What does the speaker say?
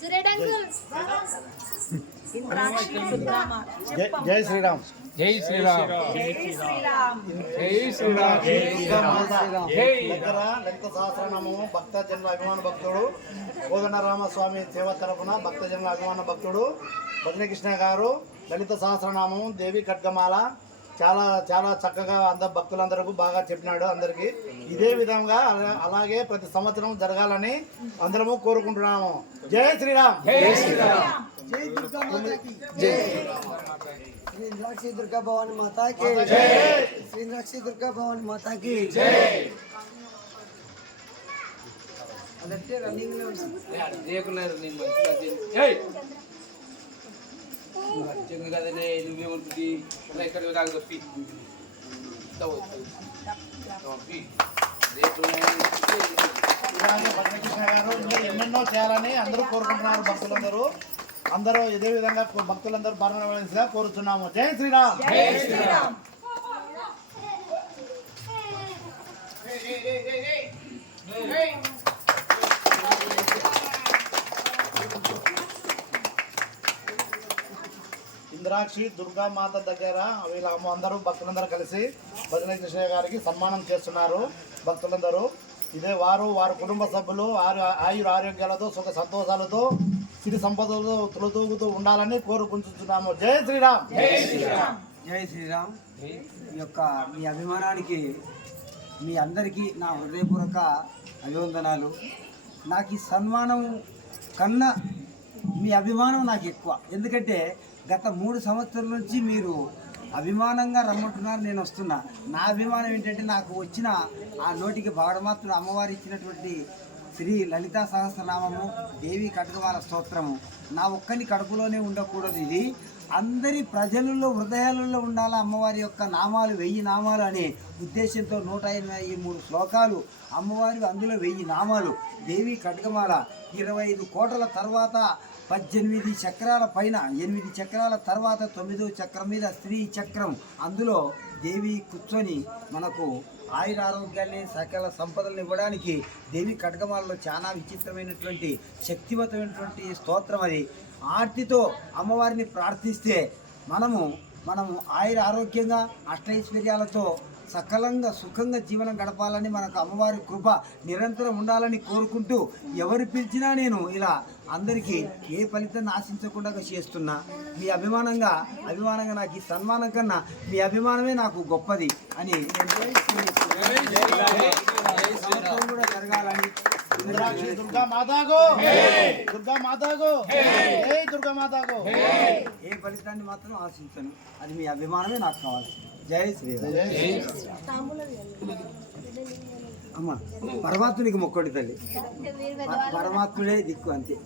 సురేట్ uncle జై జై శ్రీరామ్. జై శ్రీరామ్. జై శ్రీరామ్. జై దగ్గర లలిత సహస్రనామము భక్త జన్మ అభిమాన భక్తుడు కోదండరామ స్వామి సేవ తరపున భక్త జన్మ అభిమాన భక్తుడు భజనకృష్ణ గారు లలిత సహస్రనామం దేవి ఖడ్గమాల చాలా చాలా చక్కగా అందరు భక్తులందరికీ బాగా చెప్పినాడు అందరికీ. ఇదే విధంగా అలా- అలాగే ప్రతి సంవత్సరం జరగాలని అందరము కోరుకుంటున్నాము. జై శ్రీరామ్. జై శ్రీరామ్. జై దుర్గా మాతాకి. జై. శ్రీ ఇంద్రాక్షి దుర్గా భవాని మాతాకి. శ్రీ ఇంద్రాక్షి దుర్గా భవాని మాతాకి. అదంటే రన్నింగ్. జై అర్జంగా కదనే నువ్వే ఉంటుంది ఇక్కడ నాకు తప్పి భద్రకృష్ణ గారు ఎన్నెన్నో చేయాలని అందరూ కోరుకుంటున్నారు భక్తులందరూ. అందరూ ఇదే విధంగా భక్తులందరూ పాల్గొనవలసిందిగా కోరుతున్నాము జై శ్రీరామ్! ఇంద్రాక్షి దుర్గా మాత దగ్గర వీళ్ళ అందరూ భక్తులందరూ కలిసి భజన కృష్ణ గారికి సన్మానం చేస్తున్నారు భక్తులందరూ. ఇదే వారు వారి కుటుంబ సభ్యులు ఆరు ఆయుర ఆరోగ్యాలతో సుఖ సంతోషాలతో సిరి సంపదలతో తులతూగుతూ ఉండాలని కోరుకుంటున్నాము. జై శ్రీరామ్! జై శ్రీరామ్! ఈ యొక్క మీ అభిమానానికి మీ అందరికీ నా హృదయపూర్వక అభివందనాలు. నాకు ఈ సన్మానం కన్నా మీ అభిమానం నాకు ఎక్కువ. ఎందుకంటే గత మూడు సంవత్సరాల నుంచి మీరు అభిమానంగా రమ్మంటున్నారు నేను వస్తున్నా. నా అభిమానం ఏంటంటే నాకు వచ్చిన ఆ నోటికి భాగమాత్రుడు అమ్మవారు ఇచ్చినటువంటి శ్రీ లలితా సహస్రనామము దేవి కటకవాల స్తోత్రము. నా ఒక్కని కడుపులోనే ఉండకూడదు ఇది. అందరి ప్రజలలో హృదయాలలో ఉండాల అమ్మవారి యొక్క నామాలు వెయ్యి నామాలు అనే ఉద్దేశంతో నూట ఎనభై మూడు శ్లోకాలు అమ్మవారి అందులో వెయ్యి నామాలు. దేవి కటకమాల ఇరవై ఐదు కోటల తర్వాత పద్దెనిమిది చక్రాల పైన ఎనిమిది చక్రాల తర్వాత తొమ్మిదో చక్రం మీద స్త్రీ చక్రం. అందులో దేవి కూర్చొని మనకు ఆయుర ఆరోగ్యాన్ని సకల సంపదలను ఇవ్వడానికి దేవి కటకమాలలో చాలా విచిత్రమైనటువంటి శక్తివంతమైనటువంటి స్తోత్రం అది. ఆర్తితో అమ్మవారిని ప్రార్థిస్తే మనము మనము ఆయుర ఆరోగ్యంగా అష్టైశ్వర్యాలతో సకలంగా సుఖంగా జీవనం గడపాలని మనకు అమ్మవారి కృప నిరంతరం ఉండాలని కోరుకుంటూ ఎవరు పిలిచినా నేను ఇలా అందరికీ ఏ ఫలితాన్ని ఆశించకుండా చేస్తున్నా. మీ అభిమానంగా అభిమానంగా నాకు ఈ సన్మానం కన్నా మీ అభిమానమే నాకు గొప్పది అని సంవత్సరం కూడా జరగాలని దుర్గా దుర్గా దుర్గా ఏ ఫలితాన్ని మాత్రం ఆశించను. అది మీ అభిమానమే నాకు కావాలి జై శ్రీరామ్. అమ్మ పరమాత్మునికి మొక్కడి తల్లి. పరమాత్ముడే దిక్కు అంతే.